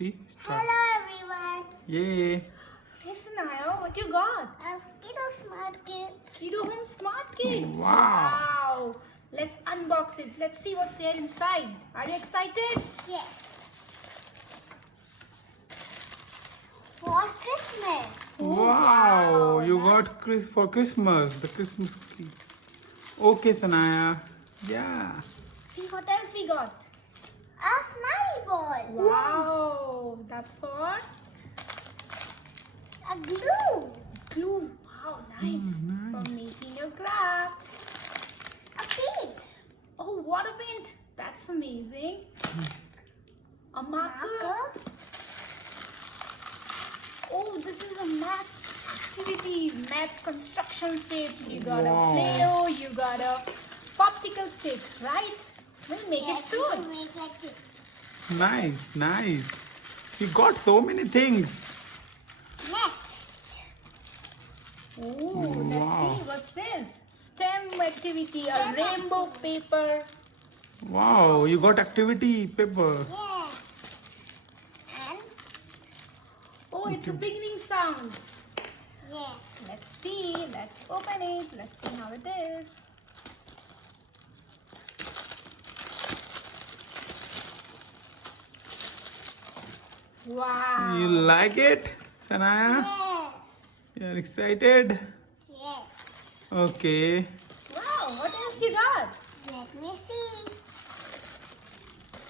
Start. Hello everyone. Yay! Hey Sanaya, what you got? As Kiddo SmartKit. Kiddo Home SmartKit. Wow. Wow. Let's unbox it. Let's see what's there inside. Are you excited? Yes. For Christmas. Wow! You that's- got Chris for Christmas. The Christmas tree. Okay, Sanaya. Yeah. See what else we got. A smiley ball. Wow. That's for A glue. glue. Wow, nice. nice. For making your craft. A paint. Oh, water paint. That's amazing. A marker. Oh, this is a math activity, math construction shapes. You got Wow. a Play-Doh, you got a popsicle stick, right? We'll make it Yes, you can soon. make like this. Nice, nice. You got so many things. Next. Ooh, Wow. let's see, what's this? STEM activity, a rainbow paper. Wow, you got activity paper. Yes. And Oh, it's a beginning sound. yes. Let's see, let's open it. Let's see how it is. Wow. You like it, Sanaya? Yes. You're excited? Yes. Okay. Wow, what else you got? Let me see.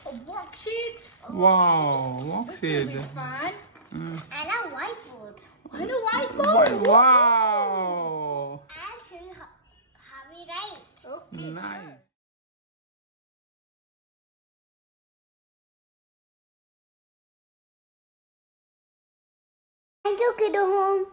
Oh, worksheets. Wow, This will be worksheet. fun. And a whiteboard. And a whiteboard. Wow. I'll show you how we write. Okay, Nice. sure. Thank you, Kiddo Home.